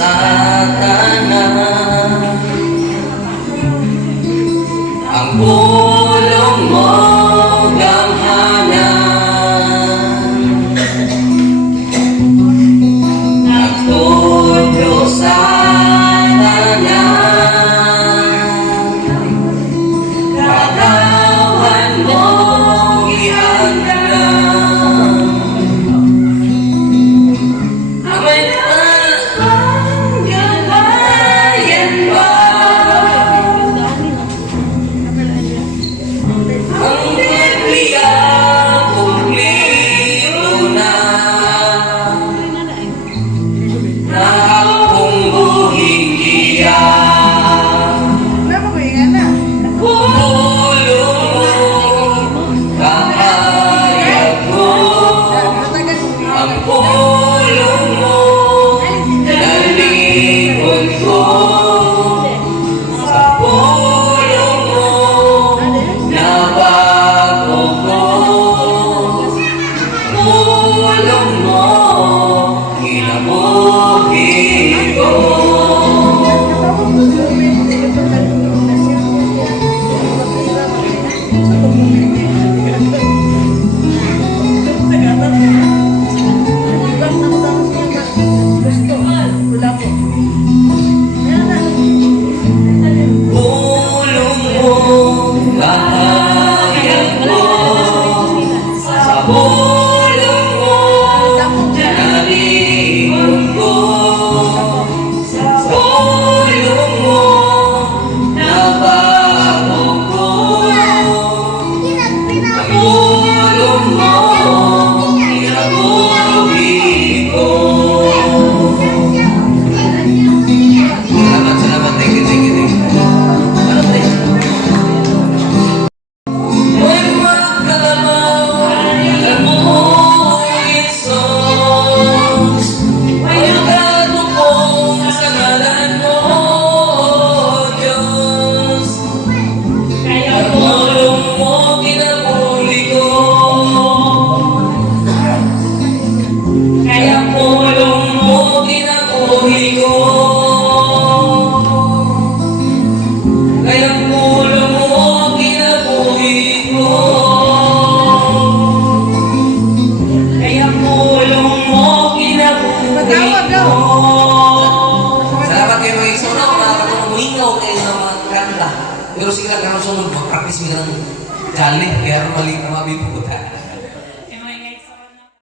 sa tanan. Ang pulong mo ganghanan, nagtulo sa tanan. Katawan mo gianggan, amay ang gabayan ba? Ang Biblia kumplito na, na akong buhing iya. Pulong mo, kahayag ko, ang pulong mo, nalingon ko. Sa pulong mo, nabago ko. Pulong mo, kinabuhi ko. Pulong mo, kahayag ko. Sa pulong mo, nalingon ko. Sa pulong mo, nabago ko. Ang pulong mo, kinabuhi ko. Salamat, thank you, thank you, thank you. Ano tayo? Huwag magkamaw, alam mo, Isos. Pagkado ko sa ngalan mo, Diyos. Kaya pulong mo, kinabuhi ko. Kaya pulong mo, kinabuhi ko. Kaya pulong mo, kinabuhi ko. Kaya pulong mo, kinabuhi ko. Salamat kayo mga iso na nakakatulong kayo sa mga kanta. Pero sige lang, kaya sunod, mag-practice mo ng galing, kaya mali na mabibuta.